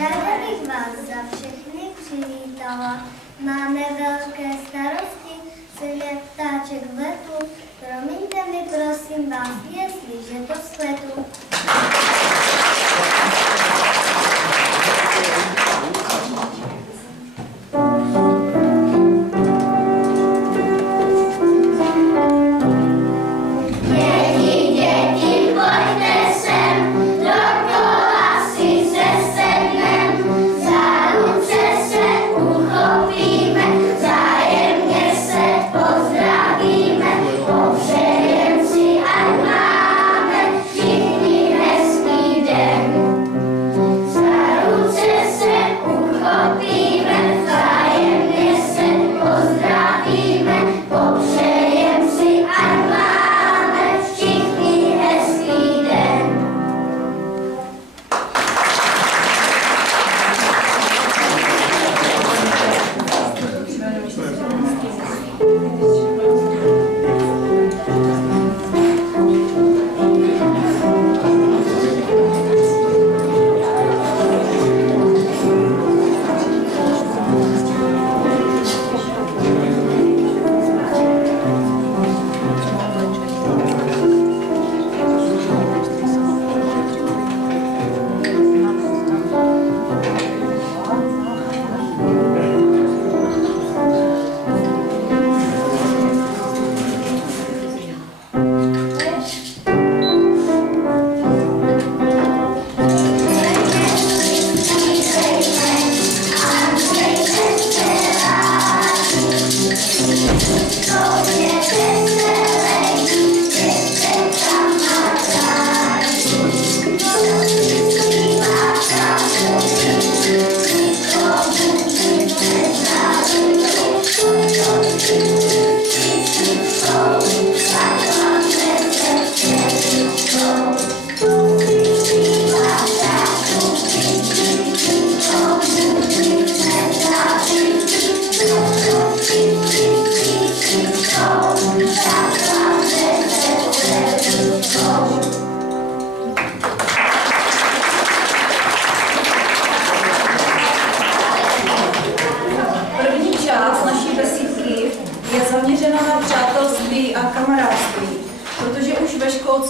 Ráda bych vás za všechny přivítala. Máme velké starosti, jsem jak ptáček v letu. Promiňte mi, prosím vás, jestliže to spletu.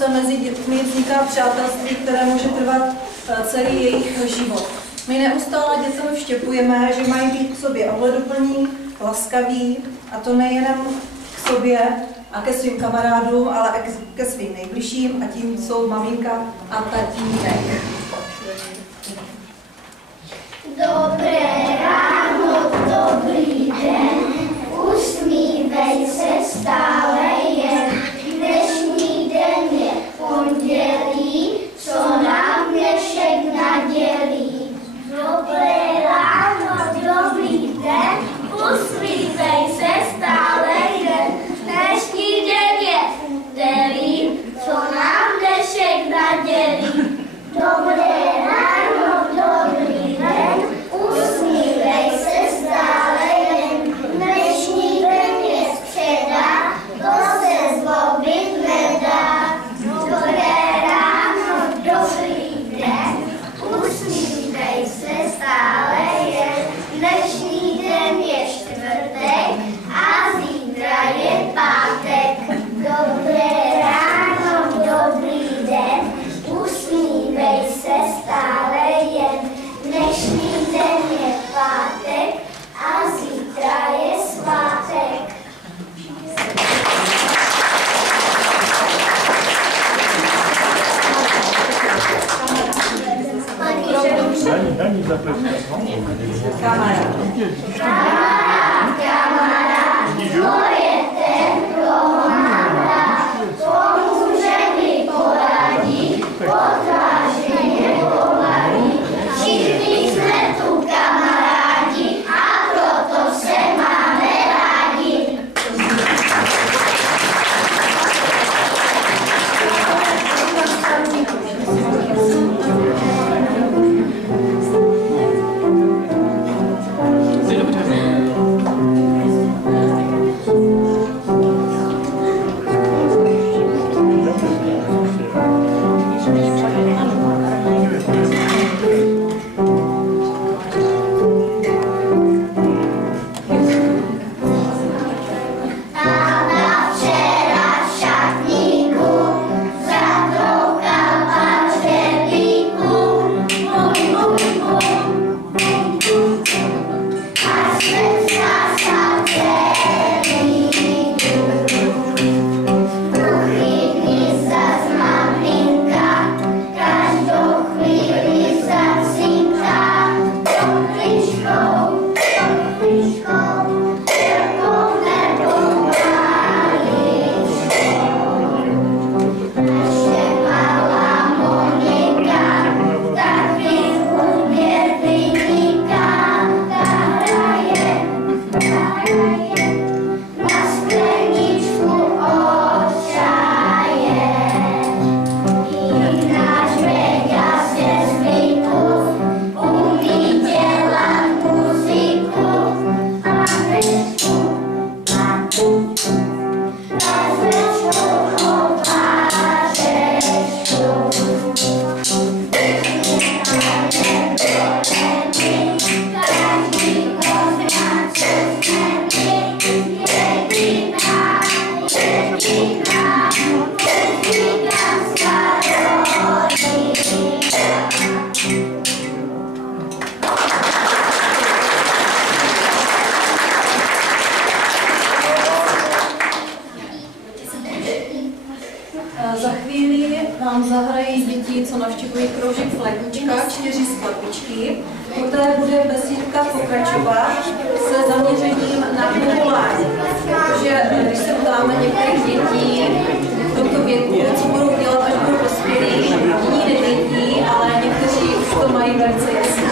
Mezi dětmi vzniká přátelství, které může trvat celý jejich život. My neustále dětem vštěpujeme, že mají být k sobě ohleduplní, laskaví, a to nejenom k sobě a ke svým kamarádům, ale i ke svým nejbližším, a tím jsou maminka a tatínek. Dobré ráno, dobrý den, usmívej se stále jen. Dnešní den je pondělí, co nám dnešek nadělí. Dobré ráno, dobrý den, usmívej se stále jen. Dnešní den je úterý, co nám dnešek nadělí. Dobré ráno, dobrý den, usmívej se stále jen. Dnešní den je středa, to se zlobit nedá. Dobré ráno, dobrý den, usmívej se stále jen. Dnešní den je čtvrtek a zítra je pátek. Dobré ráno, dobrý den, usmívej se stále jen. Dnešní den je pátek a zítra je svátek. Ani zapleskat. Kamarád, to je ten, koho nám dá, pomůže mi poradí, odvážně pomaví. Všichni jsme tu kamarádi a proto se máme rádi. nám zahrají děti, co navštěvují kroužek Flékučka, 4 skladbičky. Poté bude besídka pokračovat se zaměřením na povolání. Protože když se ptáme některých dětí v tomto věku, co budou dělat, až budou dospělí, jiní nevědí, ale někteří už to mají velice jasné.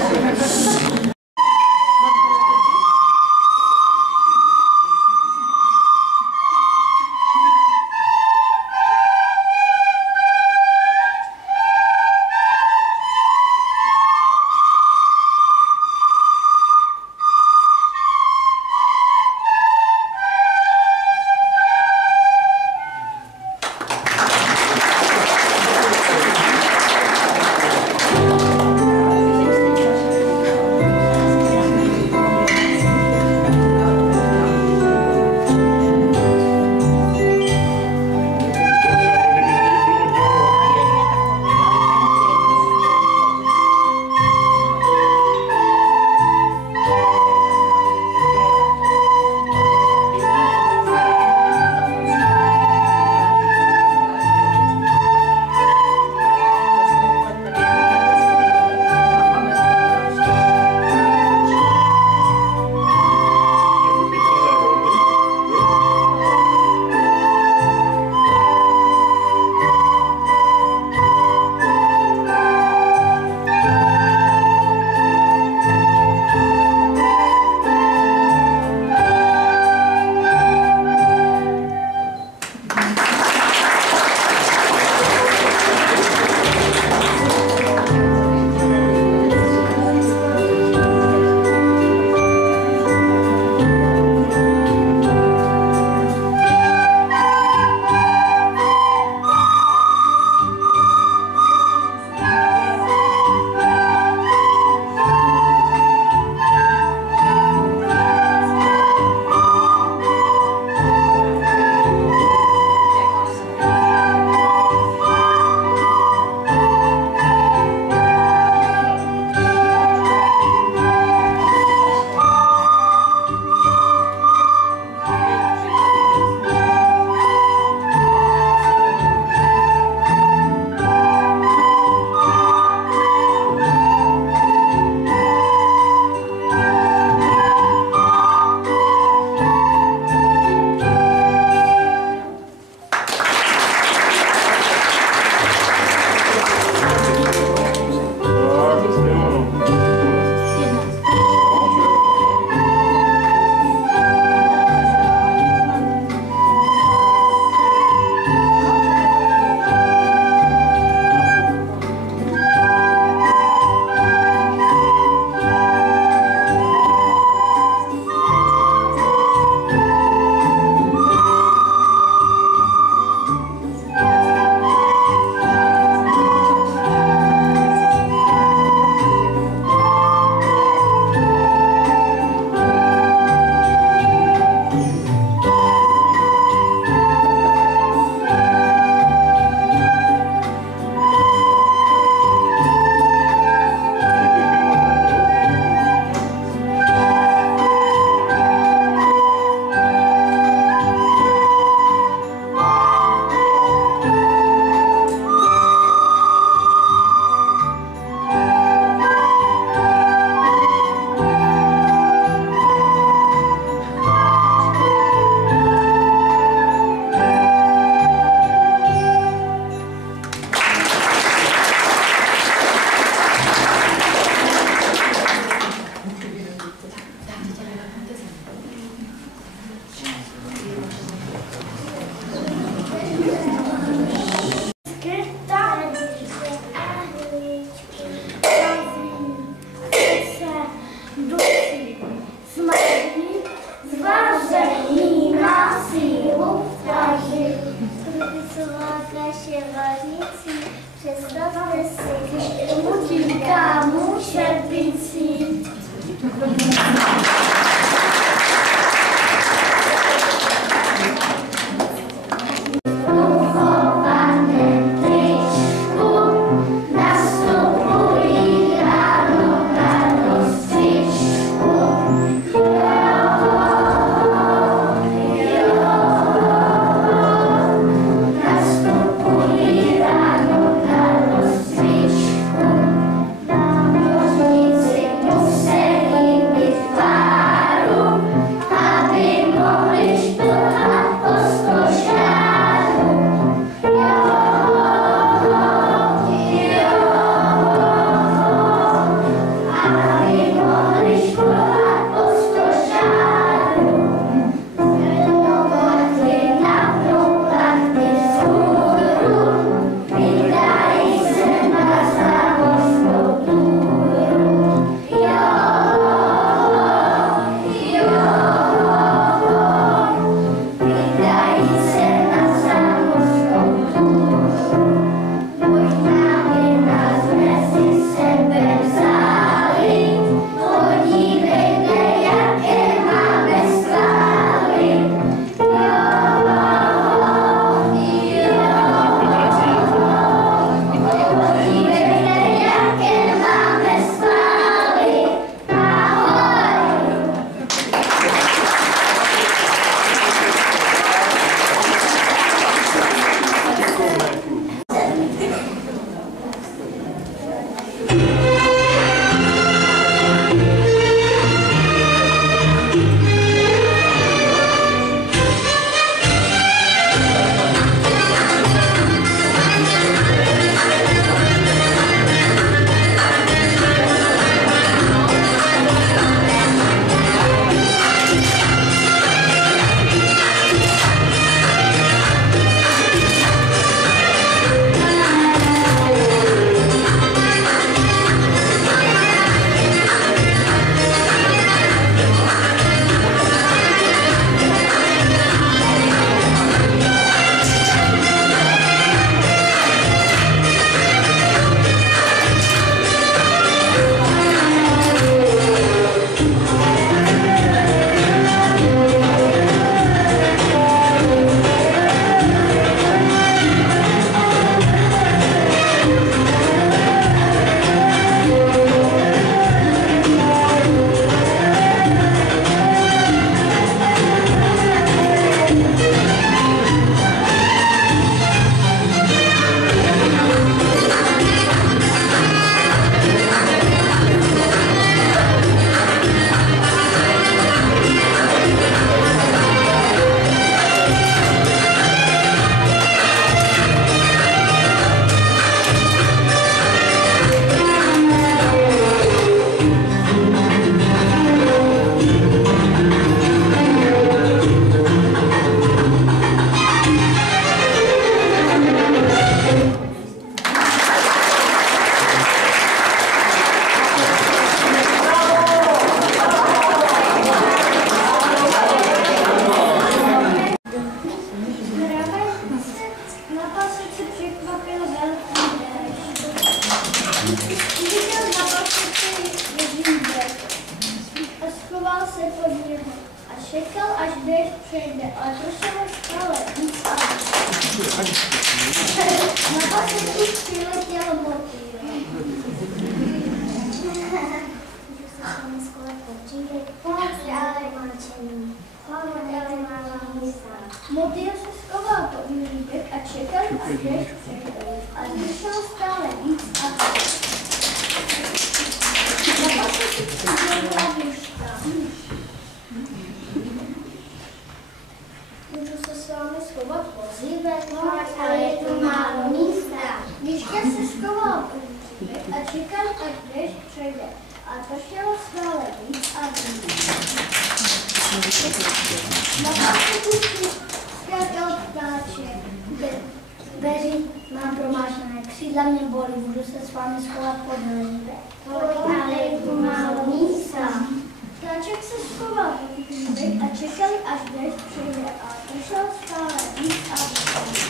Ráno déšť přejde, ale pršelo stále víc a víc. Na paseku přiletěl motýl. Můžu se s vámi schovat počívat? Pojď, ale mlčení. Motýl se schoval pod líbek a čekal, až déšť přejde, ale pršelo stále víc a víc. Na paseku přiletěla muška. Můžu se s vámi schovat pod zívek, ale je tu málo místa. Myška se schovala pod zívek a čekal, až déšť přejde, a pršelo stále víc a víc. Na paseku skákal ptáček. Beři, mám promášené křídla, mě bolí, budu se s vámi schovat pod zívek. Ale je tu málo místa. Ptáček se schoval pod zívek a čekali, až déšť přejde, a pršel stále víc a víc.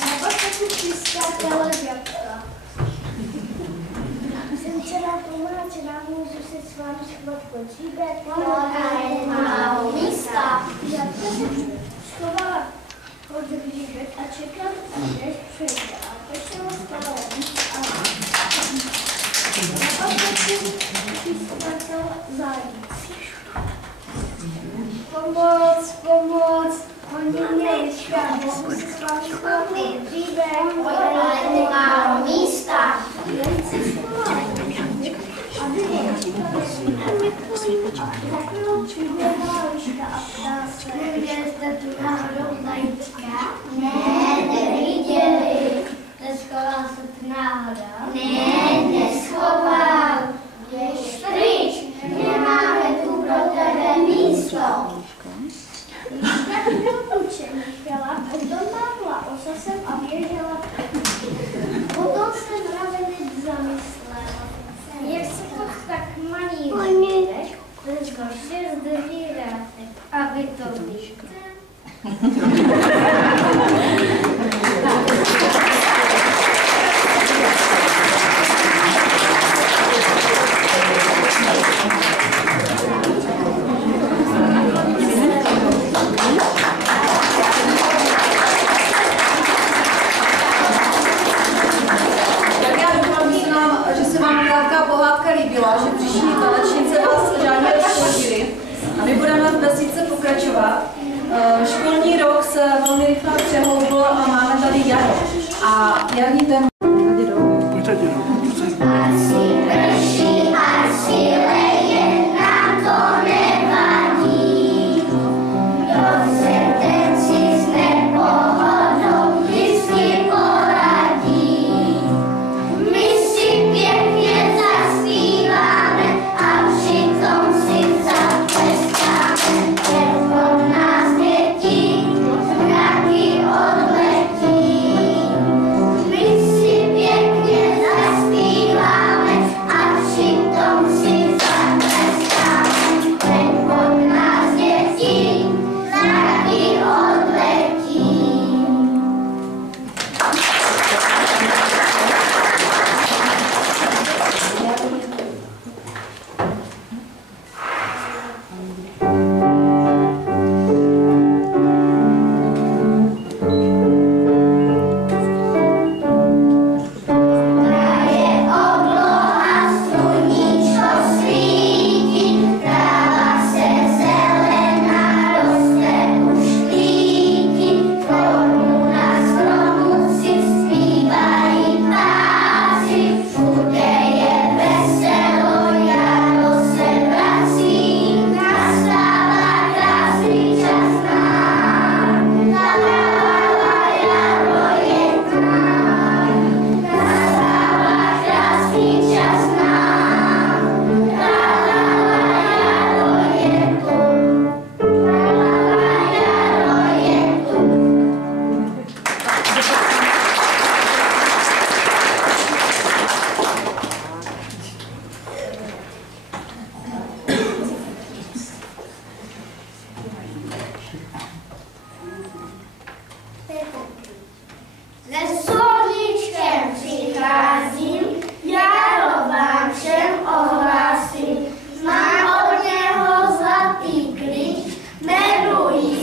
Na paseku přiskákala žabka. Jsem celá pomráčená, můžu se s vámi schovat pod zívek, ale je málo místa. Žabka se schovala pod zívek a čekali, až déšť přejde, a pršel stále víc a víc. Na paseku přiskákala zajíc. Pomoc, pomoc, oni mě vyškali, musím se s vámi schovat pod zívek, ale je málo místa. Zajíc se schoval a takovou přiběhla liška a ptá se. Neviděli jste tu náhodou zajíčka? Ne, neviděli. Neschoval se tu náhodou? Ne, neschoval. Běž pryč, nemáme tu pro tebe místo. Liška chvilku čemýšlela, potom mávla osasem a běžela pryč. Potom se mravenec zamyslela. Jak se to tak maní zvířek, vezko 6 zvířátek, a vy to víte? Že příští tanečnice vás žádně rozhodili a my budeme v besídce pokračovat. Školní rok se velmi rychle přehoupl a máme tady jaro. A jarní téma. Pojďte dělat. Mám od něho zlatý klíč, jmenuji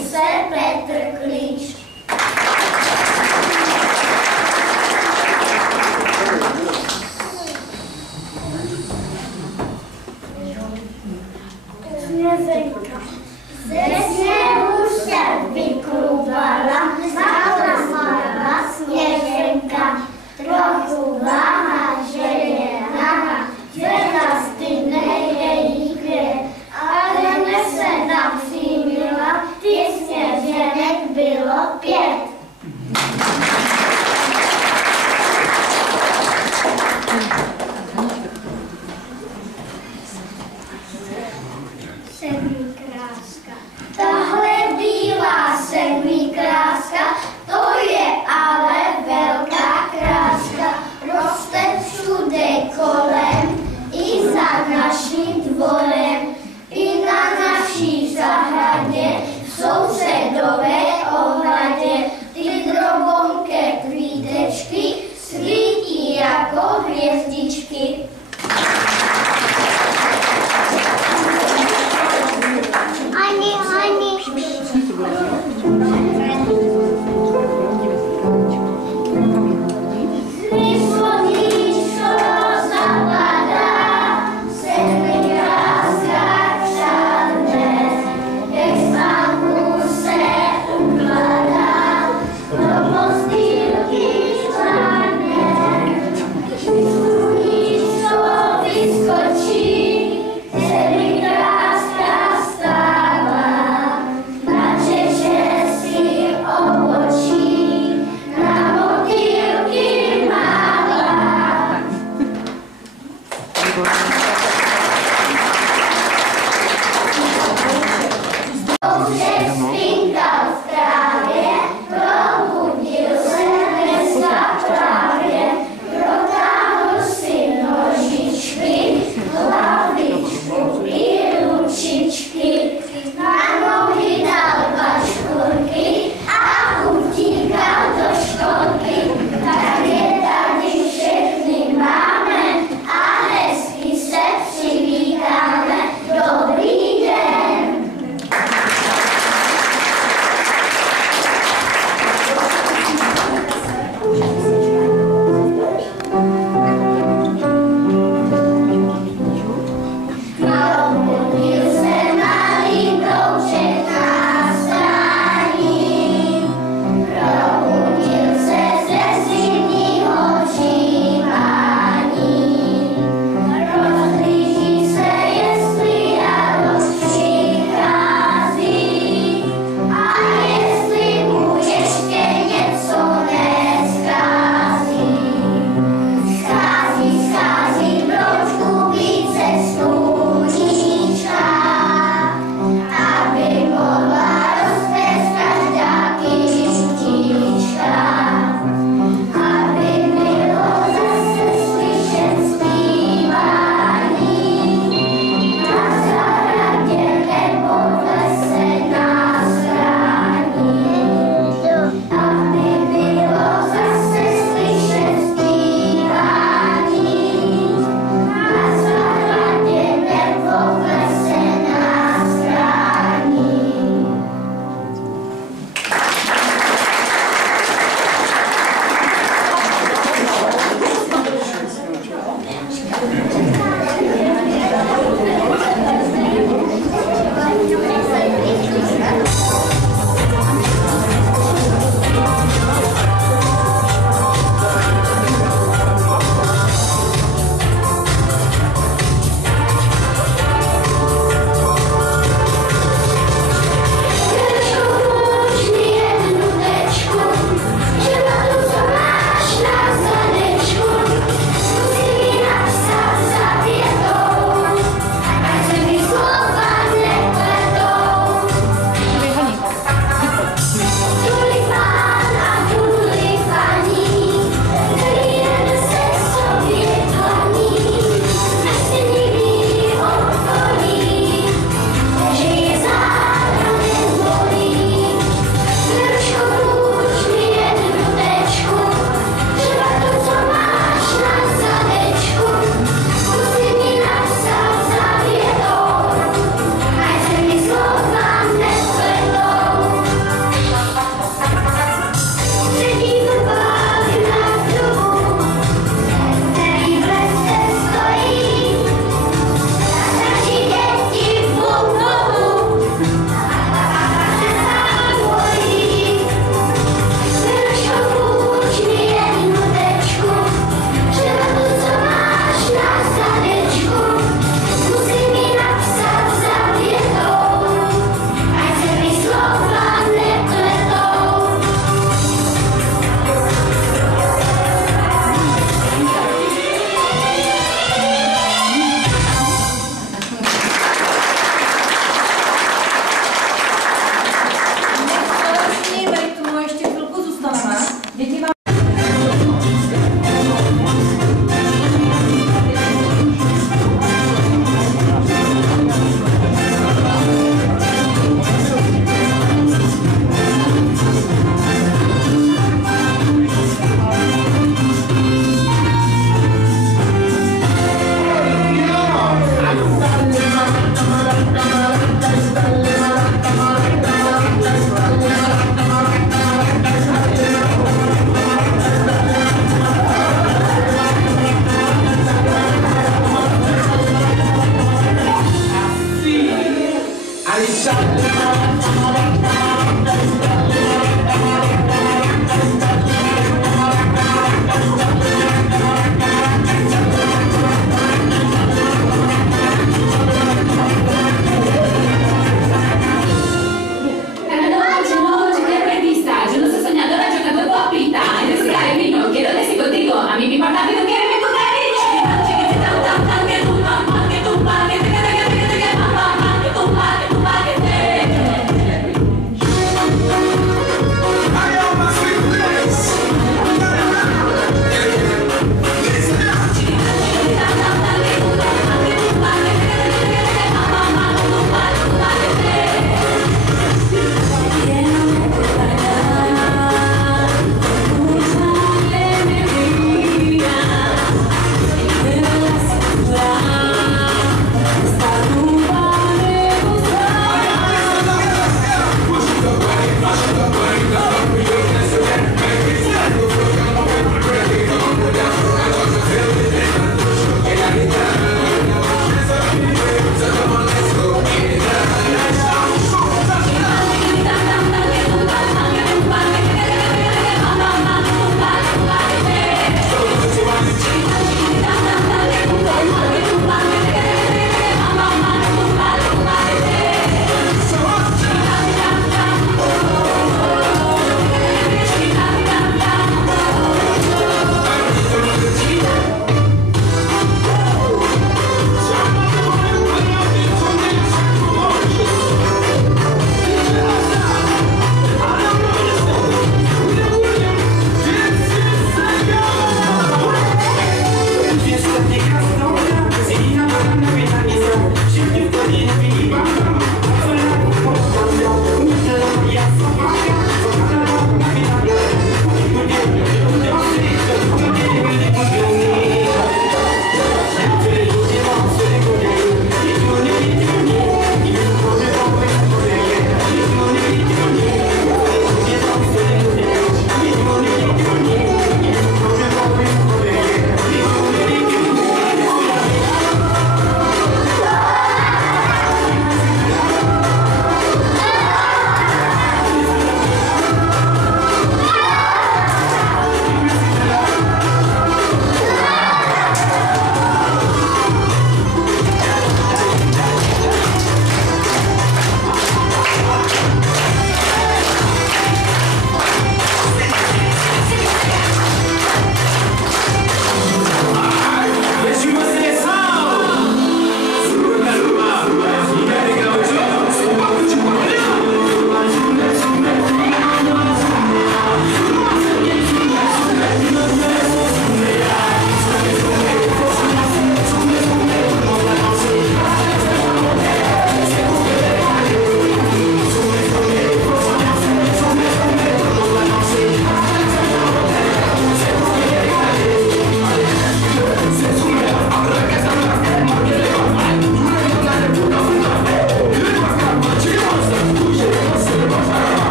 Vyskočí, se mi kráska stává, na Čeče si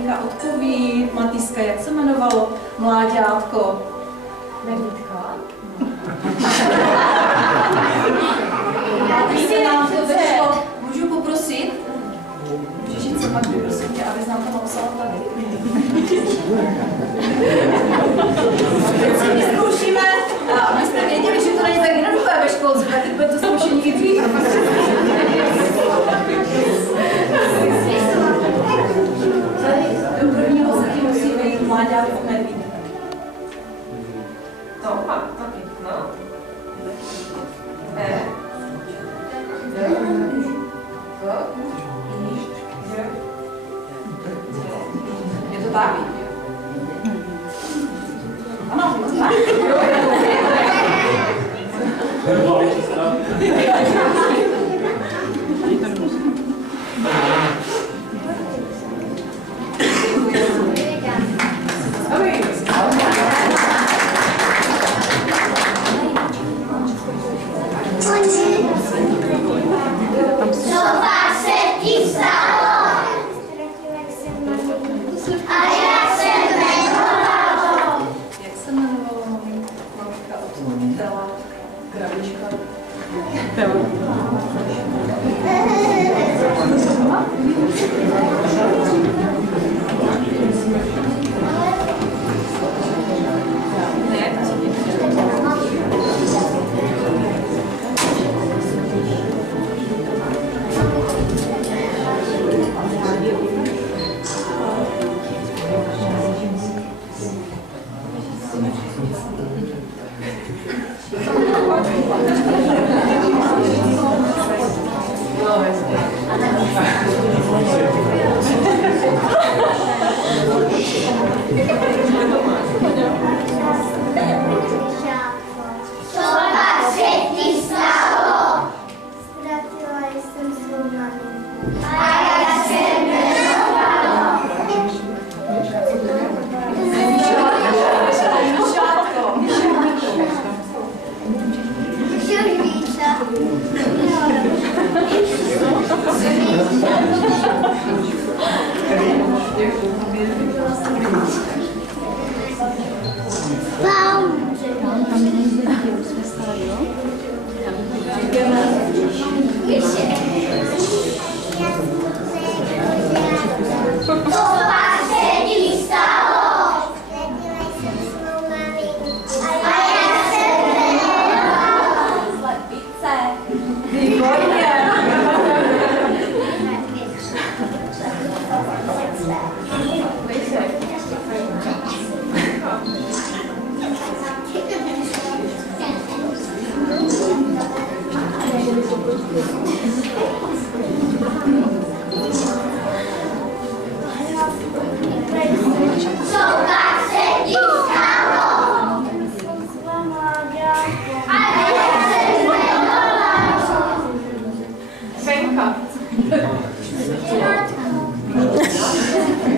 maminka odpoví. Matýska, jak se jmenovalo mláďátko? Medvídka. Aby se nám to vešlo, můžu poprosit? Můžeš jít se pak, prosím tě, abys nám to napsala tady. Teď si vyzkoušíme, abyste věděli, že to není tak jednoduché ve školce, tak teď bude to zkoušení chytrý. Do prvního zatím musí vejít mláďátko medvídek. To má taky, no. Je to tak? Ano, je to tak.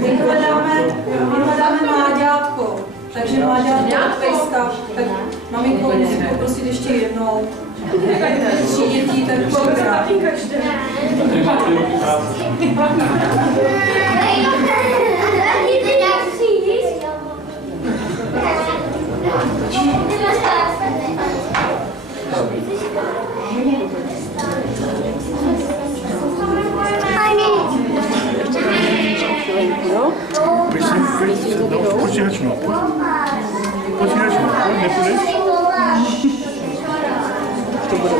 Vyhledáme mláďátko, takže mláďátko pejska, tak maminko musí poprosit ještě jednou. 3 dětí, tak kolikrát. Počítač, nepůjdeš? To bude.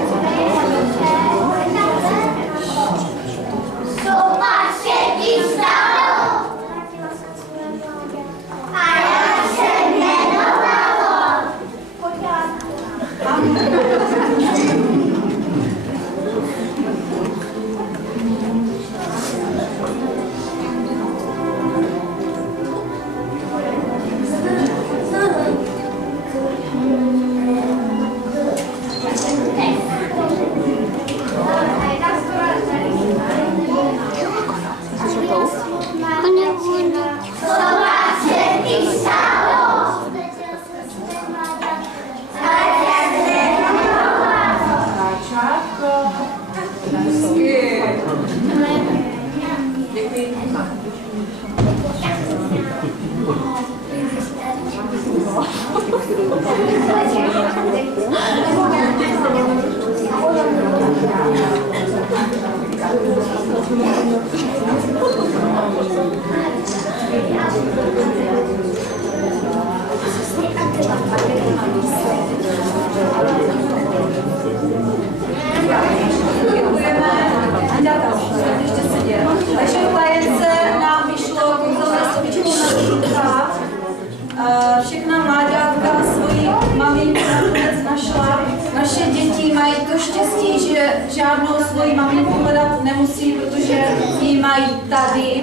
naše děti mají to štěstí, že žádnou svoji maminku hledat nemusí, protože ji mají tady.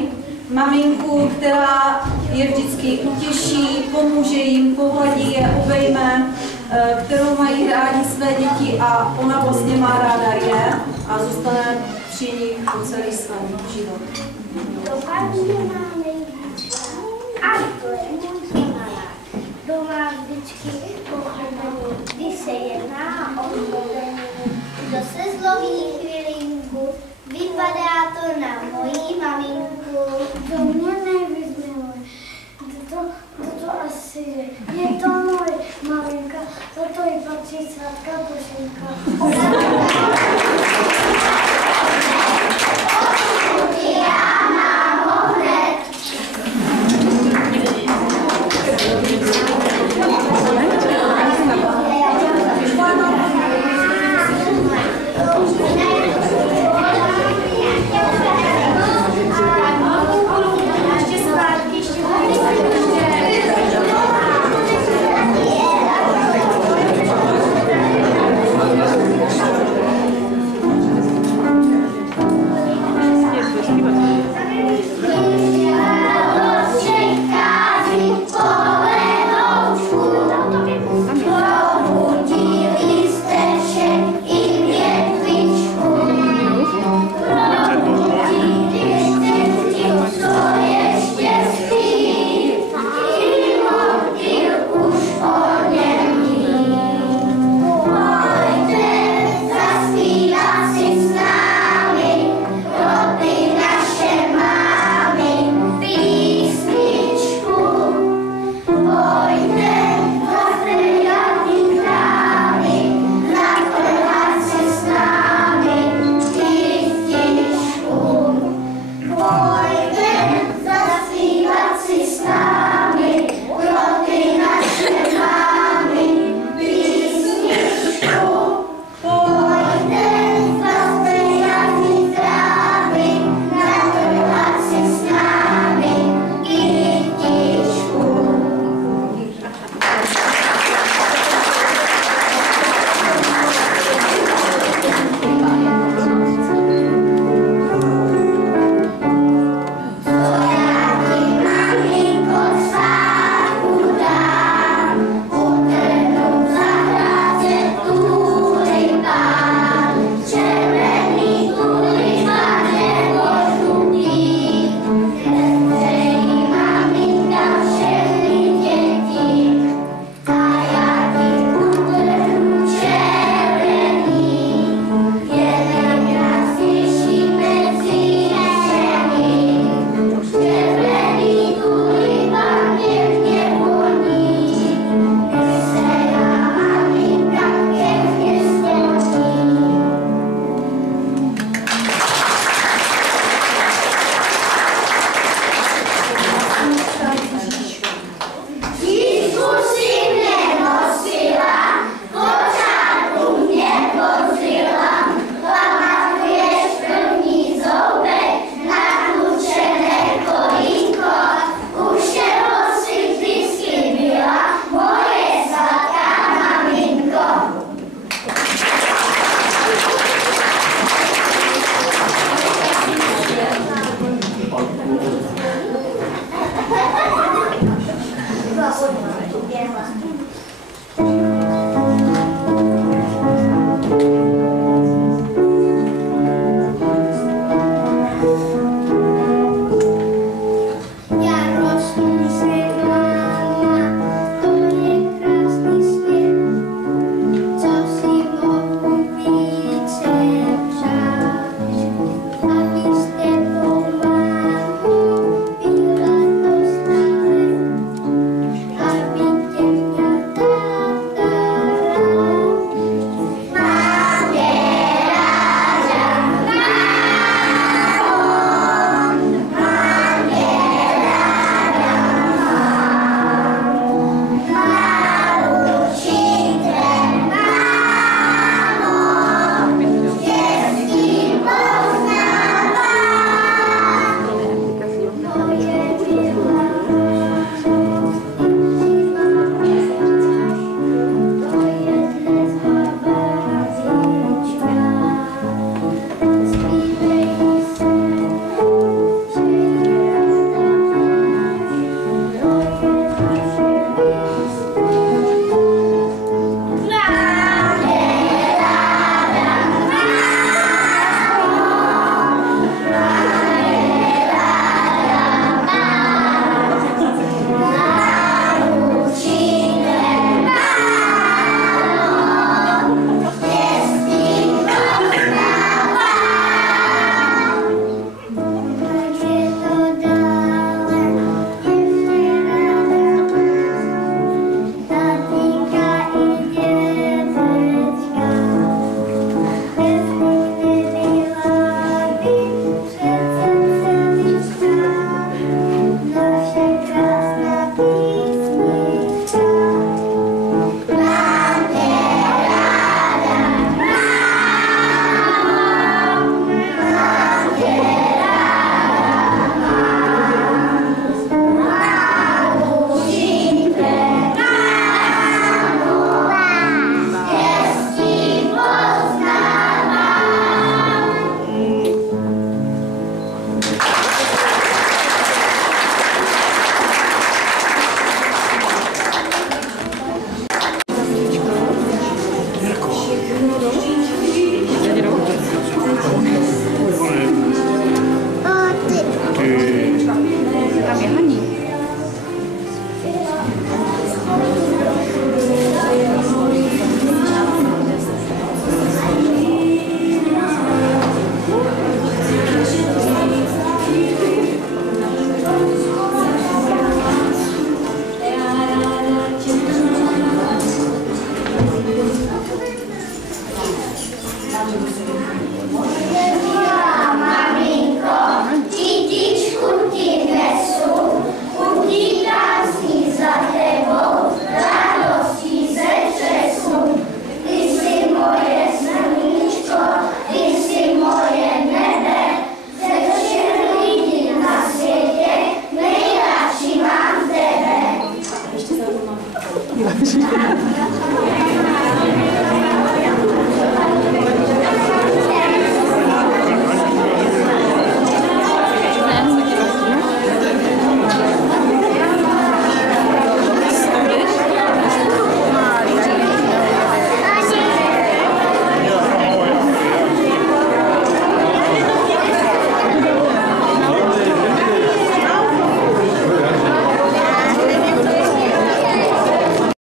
Maminku, která je vždycky utěší, pomůže jim, pohladí je, obejme, kterou mají rádi své děti a ona vlastně má ráda je a zůstane při nich po celý svůj život. Dopadně má nejvíc a to je můj kamarád. Doma vždycky pochopení, když se jedná o zlobení. Kdo se zlobí chvilinku, vypadá to na moji